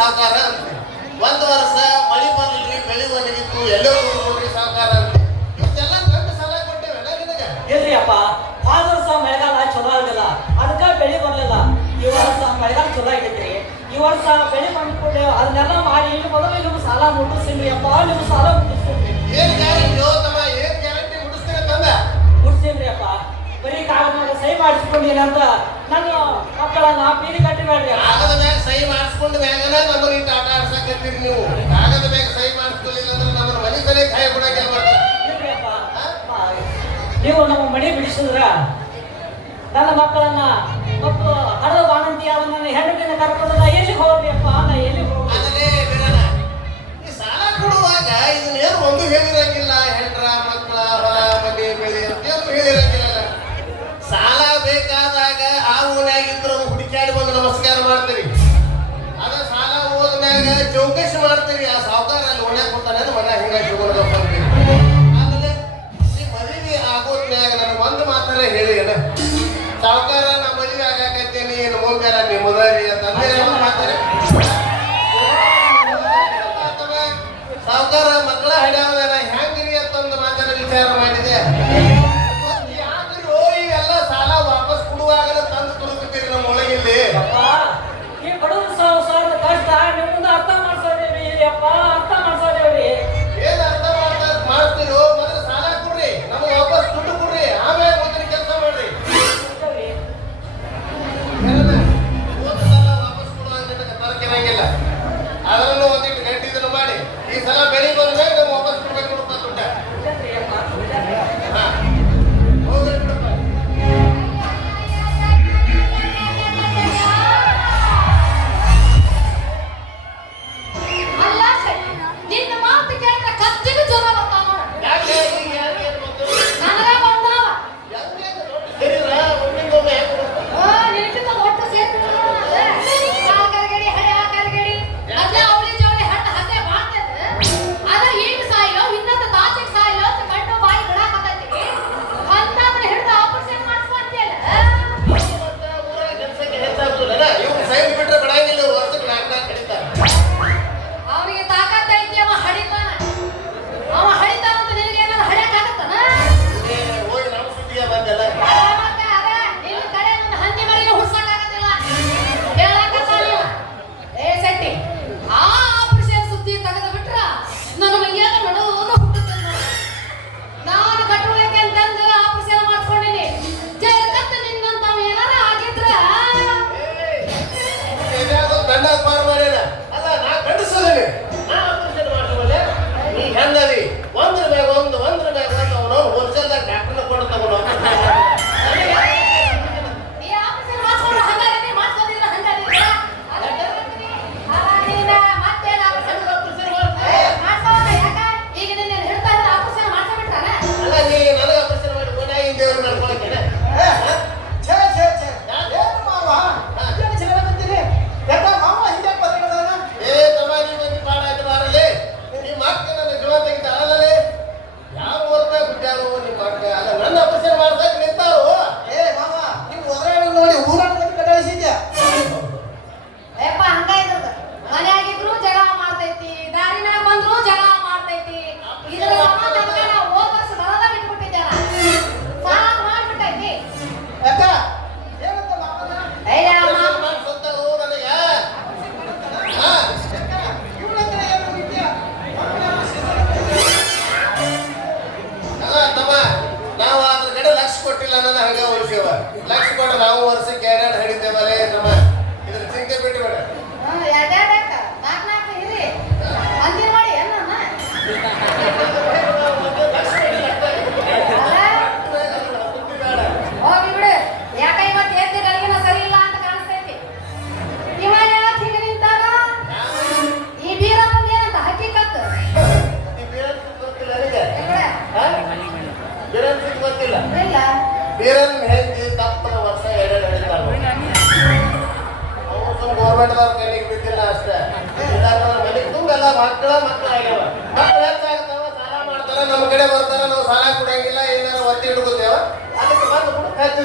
ಸಹಕಾರ ಒಂದು ವರ್ಷ ಮಳೆ ಬಂದಿಲ್ರಿ ಬೆಳೆ ಬಂದಿತ್ತು ಎಲ್ಲರೂ ಕೊಡ್ರಿ ಸಹಕಾರ ಇವತ್ತೆಲ್ಲ ದೊಡ್ಡ ಸಾಲ ಕೊಟ್ಟೇವೆ ಇಲ್ರಿ ಅಪ್ಪ ಫಾದರ್ ಸಹ ಮಳೆಗಾಲ ಚಲೋ ಆಗಲ್ಲ ಅದಕ್ಕೆ ಬೆಳೆ ಬರಲಿಲ್ಲ. ಈ ವರ್ಷ ಮಳೆಗಾಲ ಚಲೋ ಆಗೈತ್ರಿ. ಈ ವರ್ಷ ಬೆಳೆ ಬಂದ್ಕೊಂಡು ಅದನ್ನೆಲ್ಲ ಮಾಡಿ ಇಲ್ಲಿ ಮೊದಲು ನಿಮ್ಗೆ ಸಾಲ ಮುಟ್ಟಿಸ್ತೀನಿ ಅಪ್ಪ. ನಿಮ್ಗೆ ಸಾಲ ಮುಟ್ಟಿಸ್ತೀನಿ. ಏನು ಗ್ಯಾರಂಟಿ ತಮ್ಮ? ಏನು ಗ್ಯಾರಂಟಿ ಮುಟ್ಟಿಸ್ತೀನಿ ತಂದ? ಮುಟ್ಟಿಸ್ತೀನಿ ಅಪ್ಪ. ಬರೀ ಕಾಗದನಾಗ ಸಹಿ ಮಾಡಿಸ್ಕೊಂಡಿ ಅಂತ ನನ್ನ ಮಕ್ಕಳನ್ನ ಆ ಕಟ್ಟಿ ಕಟ್ಟಿಬೇಡ್ರಿ ಕಾಗದ ಮ್ಯಾಗ ಸಹಿ ಮಾಡಿಸ್ಕೊಂಡು ಮ್ಯಾಗನ ನಮ್ಮ ಇಟ್ಟು ಆಟ ಆಡ್ಸಕತ್ತೀರಿ ನೀವು. ಕಾಗದ ಮ್ಯಾಗ ಸಹಿ ಮಾಡಿಸ್ಕೊಳ್ಳಿಲ್ಲ ಅಂದ್ರೆ ನಮ್ಮ ಮನೆ ಸರಿ ಕಾಯಿ ಕೊಡಕ್ಕೆ ನೀವು ನಮ್ಮ ಮನೆ ಬಿಡಿಸಿದ್ರ ನನ್ನ ಮಕ್ಕಳನ್ನ ಮಕ್ಕಳು ಹಡದ ವಾಣಂತಿ ನನ್ನ ಹೆಣ್ಣಿನ ಕರ್ಕೊಂಡು ನಾ ಎಲ್ಲಿಗೆ ಹೋಗ್ರಿ ಅಪ್ಪ? ನಾ ಎಲ್ಲಿ ಹೋಗ್ರಿ ಸಾಲ ಕೊಡುವಾಗ ಇದನ್ನೇನು ಒಂದು ಹೇಳಿರಂಗಿಲ್ಲ. ಸಾಲ ಬೇಕಾದಾಗ ಆ ಊನಾಗಿದ್ರು ಹುಡುಕಾಡಿ ಬಂದು ನಮಸ್ಕಾರ ಮಾಡ್ತೀರಿ ಅದ ಸಾಲ ಹೋದ್ಮ್ಯಾಗ ಚೌಕಶಿ ಮಾಡ್ತೀರಿ ಆ ಸಾವು झाला बेळे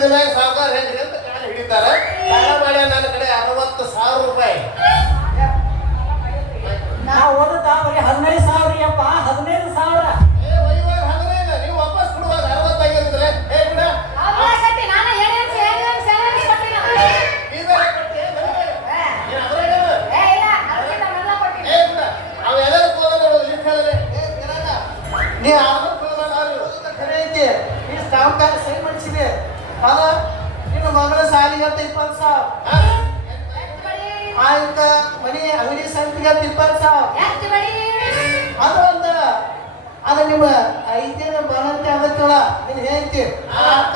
ದಿನ ಸಾವುಕಾರ ಹೆಂಗ್ರಿ ಅಂತ ಕಾಲ ಹಿಡಿತಾರೆ. ಸಾಲ ಮಾಡ್ಯ ನನ್ನ ಕಡೆ ಅರವತ್ತು ಸಾವಿರ ರೂಪಾಯಿ. ನಾವು ಓದದ ಬರೀ ಹದಿನೈದು ಸಾವಿರ ಅಪ್ಪ ಅದ ಇನ್ನು ಮಗಳ ಸಾಲಿಗೆ ಅಂತ ಇಪ್ಪತ್ತು ಸಾವಿರ. ಆಯ್ತ, ಮನಿ ಅಂಗಡಿ ಸಂತಿಗೆ ಹತ್ತು ಇಪ್ಪತ್ತು ಸಾವಿರ. ಅಂತ ಅದ ನಿಮ್ಮ ಐದೇನ ಬರಂತೆ ಅದಕ್ಕಲ್ಲ. ನೀನು ಹೇಳ್ತಿ ಆಕ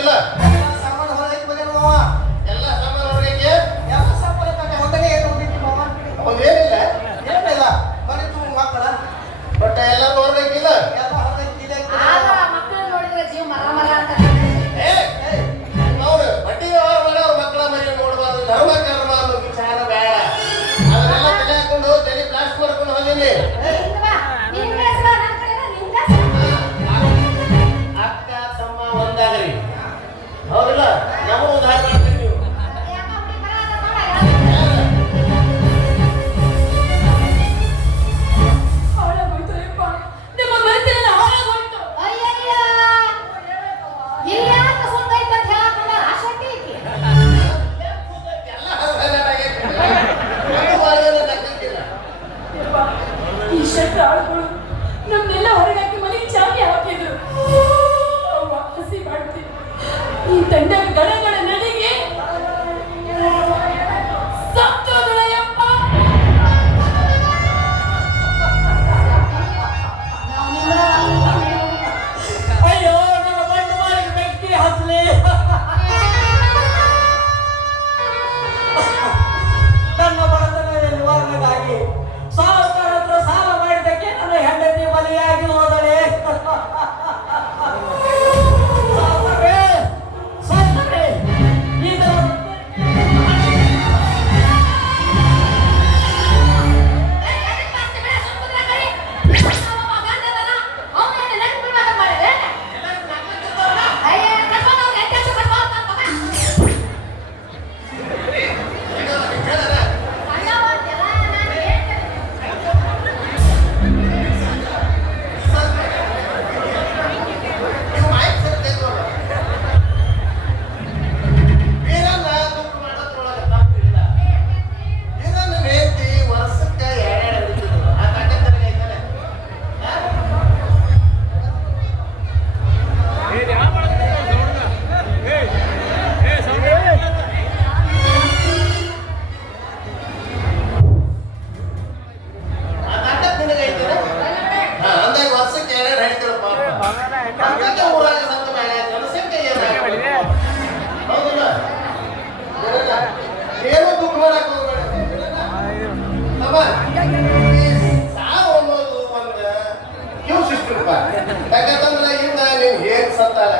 ಇಲ್ಲ ಸಾವು ಅನ್ನೋದು ಒಂದು ನೀವು ಶಿಸ್ತು ಯಾಕಂತಂದ್ರೆ ಇನ್ನ ನೀವು ಹೇಗೆ ಸತ್ತಾರ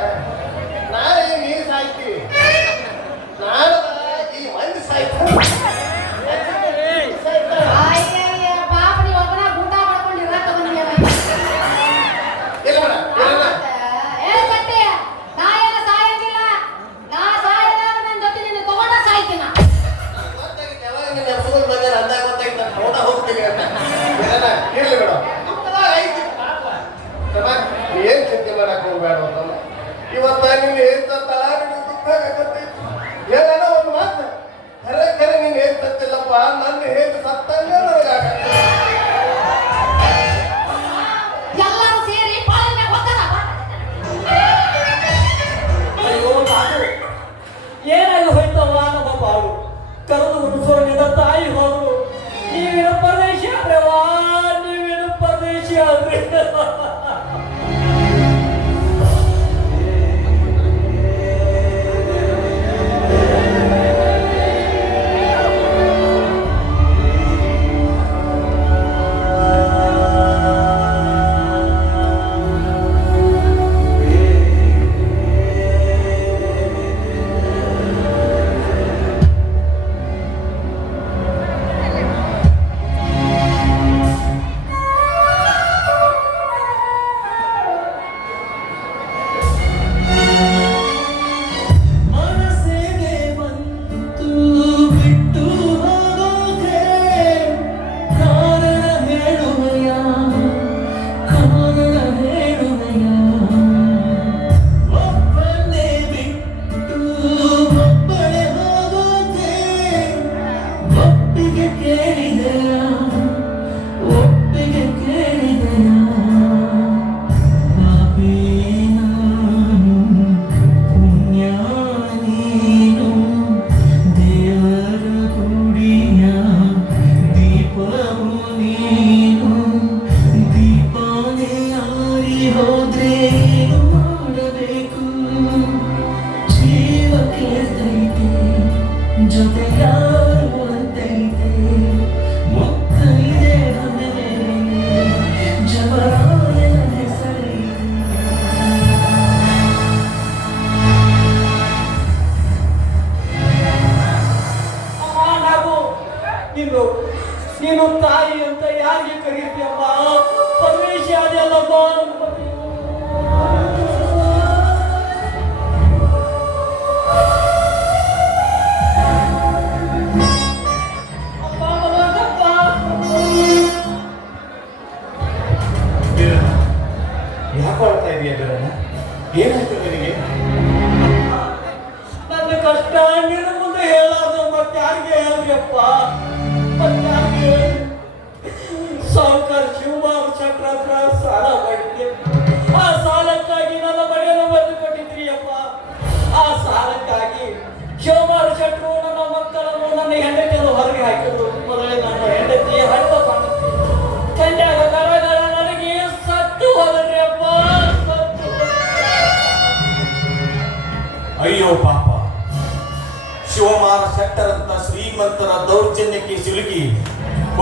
ಶಿವಮಾರ ಶೆಟ್ಟರಂತ ಶ್ರೀಮಂತರ ದೌರ್ಜನ್ಯಕ್ಕೆ ಸಿಲುಕಿ,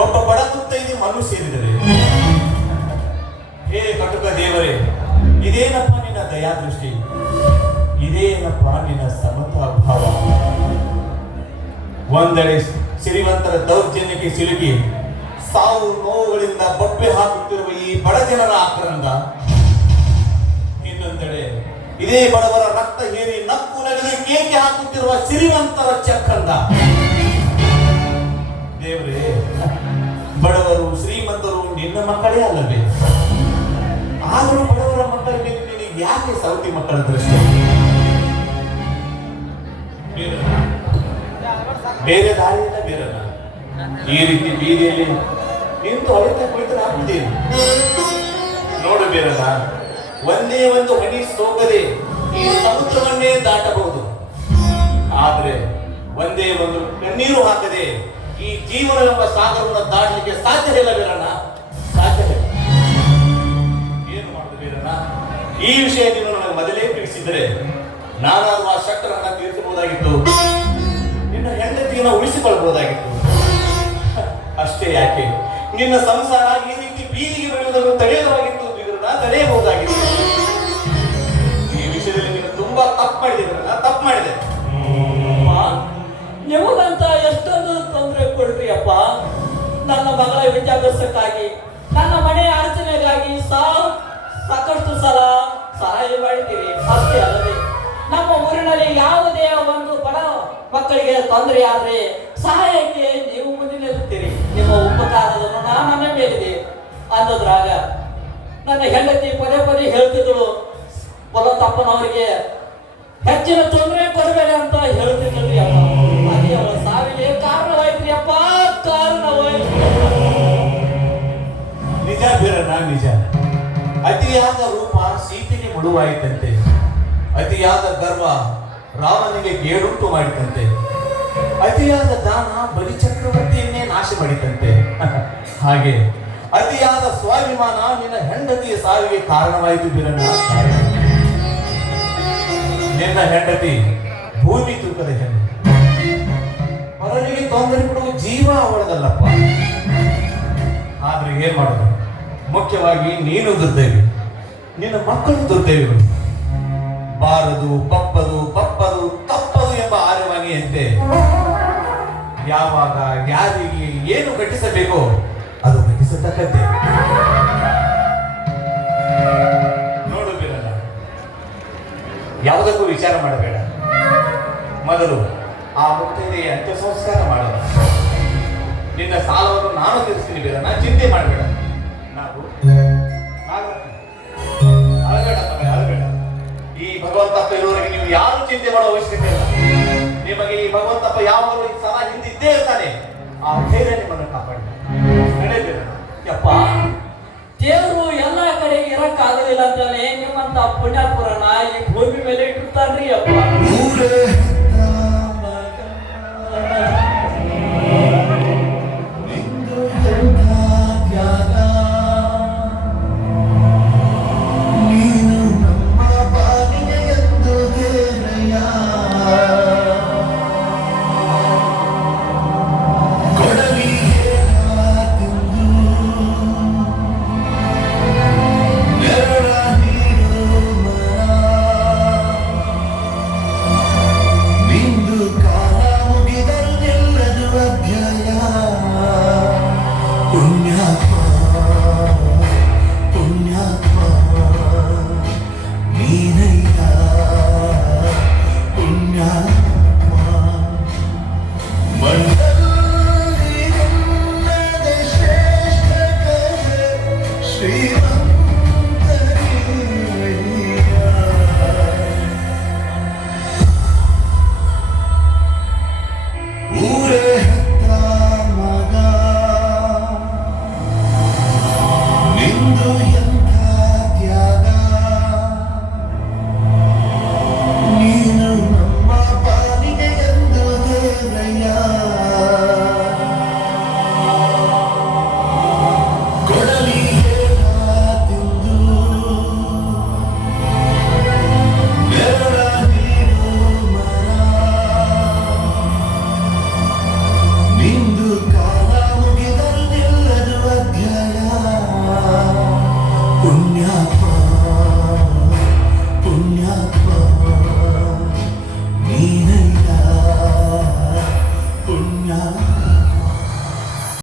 ಒಬ್ಬ ಬಡ ಮುತ್ತೈದೆ ಮನು ಸೇರಿದರೆ ಹೇ ಕಟುಕ ದೇವರೇ, ಇದೇನಪ್ಪ ನಿನ್ನ ದಯಾದೃಷ್ಟಿ? ಇದೇನಪ್ಪ ನಿನ್ನ ಸಮತಾ ಭಾವ ಒಂದೆಡೆ ಶ್ರೀಮಂತರ ದೌರ್ಜನ್ಯಕ್ಕೆ ಸಿಲುಕಿ, ಸಾವು ನೋವುಗಳಿಂದ ಬೊಬ್ಬೆ ಹಾಕುತ್ತಿರುವ ಈ ಬಡ ಜನರ ಆಕ್ರಂದ ಇದೇ ಬಡವರ ರಕ್ತ ಹೀರಿ ನಕ್ಕು ನಡೆದು ಕೇಕೆ ಹಾಕುತ್ತಿರುವ ಸಿರಿವಂತರ ಚಕ್ಕಂದ ದೇವರೇ, ಬಡವರು, ಶ್ರೀಮಂತರು ನಿನ್ನ ಮಕ್ಕಳೇ ಅಲ್ಲವೇ? ಆದರೂ ಬಡವರ ಮಕ್ಕಳಿಗೆ ನಿನಗೆ ಯಾಕೆ ಸೌತಿ ಮಕ್ಕಳ ದೃಷ್ಟಿ. ಬೇರೆ ದಾರಿಯಿಂದ ಬೇರಲ್ಲ ಈ ರೀತಿ ಬೀದಿಯಲ್ಲಿ ನಿಂತು ಅಳಿತ ಕುಳಿತರೆ ಆಗುವುದೇನು ನೋಡು ಬೇರಲ್ಲ ಒಂದೇ ಒಂದು ಹನಿ ಸೋಗದೆ ಈ ಸಮುದ್ರವನ್ನೇ ದಾಟಬಹುದು. ಆದ್ರೆ ಒಂದೇ ಒಂದು ಕಣ್ಣೀರು ಹಾಕದೆ ಈ ಜೀವನವೆಂಬ ಸಾಗರವನ್ನು ದಾಟಲಿಕ್ಕೆ ಸಾಧ್ಯವಿಲ್ಲ ವೀರಣ್ಣ. ಸಾಧ್ಯವಿಲ್ಲ ಏನು ಮಾಡುದು ವೀರಣ್ಣ? ಈ ವಿಷಯ ನೀನು ನನಗೆ ಮೊದಲೇ ತಿಳಿಸಿದರೆ ನಾನಾದ್ರೂ ಆ ಶಕ್ತರನ್ನ ತೀರಿಸಬಹುದಾಗಿತ್ತು. ನಿನ್ನ ಹೆಂಡತಿಯನ್ನು ಉಳಿಸಿಕೊಳ್ಳಬಹುದಾಗಿತ್ತು. ಅಷ್ಟೇ ಯಾಕೆ? ನಿನ್ನ ಸಂಸಾರ ಈ ರೀತಿ ಬೀದಿಗೆ ಬೆಳೆಯುವುದನ್ನು ತಡೆಯಬಹುದಾಗಿತ್ತು ವೀರಣ್ಣ ತಡೆಯಬಹುದಾಗಿತ್ತು ಈ ವಿಷಯದಲ್ಲಿ ನೀನು ತುಂಬಾ ತಪ್ಪು ಮಾಡಿದೆ ತಪ್ಪು ಮಾಡಿದೆ. ನಿಮಗಂತ ಎಷ್ಟೊಂದು ತೊಂದರೆ ಕೊಡ್ರಿ ಅಪ್ಪ ನನ್ನ ಮಗಳ ವಿದ್ಯಾಭ್ಯಾಸಕ್ಕಾಗಿ, ನನ್ನ ಮನೆಯ ಅಡಚಣೆಗಾಗಿ ಸಾ, ಸಾಕಷ್ಟು ಸಲ ಸಹಾಯ ಮಾಡಿದ್ದೀರಿ. ಅಷ್ಟೇ ಅಲ್ಲದೆ, ನಮ್ಮ ಊರಿನಲ್ಲಿ ಯಾವುದೇ ಒಂದು ಬಡ ಮಕ್ಕಳಿಗೆ ತೊಂದರೆ ಆದರೆ ಸಹಾಯಕ್ಕೆ ನೀವು ಮುಂದೆ ನಿಲ್ಲುತ್ತೀರಿ ನಿಮ್ಮ ಉಪಕಾರವನ್ನು ನಾನು ನನ್ನ ಅಂದದ್ರಾಗ ನನ್ನ ಹೆಂಡತಿ ಪದೇ ಪದೇ ಹೇಳ್ತಿದ್ದಳು ಪೊಲತಪ್ಪನವರಿಗೆ ಹೆಚ್ಚಿನ ತೊಂದರೆ ಕೊಡಬೇಡ ಅಂತ ಹೇಳ್ತಿದ್ದಳು ಅಪ್ಪ. ಅದೇ ಅವಳ ಸಾವಿಗೆ ಕಾರಣವಾಯ್ತ್ರಿ ಅಪ್ಪ ಕಾರಣವಾಯ್ತು ನಿಜ ನಿಜ. ಅತಿಯಾದ ರೂಪ ಸೀತೆಗೆ ಮುಳುವಾಯಿತಂತೆ ಅತಿಯಾದ ಗರ್ವ ರಾಮನಿಗೆ ಗೇಡುಂಟು ಮಾಡಿತಂತೆ. ಅತಿಯಾದ ದಾನ ಬಲಿ ಚಕ್ರವರ್ತಿಯನ್ನೇ ನಾಶ ಮಾಡಿತಂತೆ ಹಾಗೆ ಅತಿಯಾದ ಸ್ವಾಭಿಮಾನ ನಿನ್ನ ಹೆಂಡತಿಯ ಸಾವಿಗೆ ಕಾರಣವಾಯಿತು ಬಿರಣ್ಣ. ನಿನ್ನ ಹೆಂಡತಿ ಭೂಮಿ ತೂಕದ ಹೆಣ್ಣು. ಪರನಿಗೆ ತೊಂದರೆ ಕೊಡುವ ಜೀವ ಅವಳದಲ್ಲಪ್ಪ. ಆದ್ರೆ ಏನ್ ಮಾಡೋದು? ಮುಖ್ಯವಾಗಿ ನೀನು ದುರ್ದೈವಿ. ನಿನ್ನ ಮಕ್ಕಳು ದುರ್ದೈವಿಗಳು. ಬಾರದು ಪಪ್ಪದು ಪಪ್ಪದು ತಪ್ಪದು ಎಂಬ ಆರ್ಯವಾಣಿಯಂತೆ ಯಾವಾಗ ಯಾರಿಗೆ ಏನು ಘಟಿಸಬೇಕೋ ಅದು ಘಟಿಸತಕ್ಕದ್ದೇ ನೋಡು ಯಾವುದಕ್ಕೂ ವಿಚಾರ ಮಾಡಬೇಡ. ಮೊದಲು ಆ ಮುತ್ತೈದೆಯ ಅಂತ್ಯ ಸಂಸ್ಕಾರ ಮಾಡೋಣ ನಿನ್ನ ಸಾಲವನ್ನು ನಾನು ತೀರಿಸ್ತೀನಿ ಬೀರಣ್ಣ ಚಿಂತೆ ಮಾಡಬೇಡ. ನಾವು ಅಳಬೇಡ ಮಗ, ಅಳಬೇಡ. ಈ ಭಗವಂತಪ್ಪ ಇರುವವರೆಗೆ ನೀವು ಯಾರು ಚಿಂತೆ ಮಾಡೋ ಅವಶ್ಯಕತೆ ಇಲ್ಲ. ನಿಮಗೆ ಈ ಭಗವಂತಪ್ಪ ಯಾವಾಗಲೂ ಸದಾ ಹಿಂದಿದ್ದೇ ಇರ್ತಾನೆ. ಆ ಧೈರ್ಯ ನಿಮ್ಮನ್ನು ಕಾಪಾಡಿ. ಯಪ್ಪ ದೇವರು ಎಲ್ಲಾ ಕಡೆ ಇರಕ್ಕಾಗಲಿಲ್ಲ ಅಂತಾನೆ ನಿಮ್ಮಂತ ಪುಣ್ಯಾತ್ಮರನ್ನ ಈ ಭೂಮಿ ಮೇಲೆ ಇಟ್ಟಿರ್ತಾನ್ರಿ ಅಪ್ಪ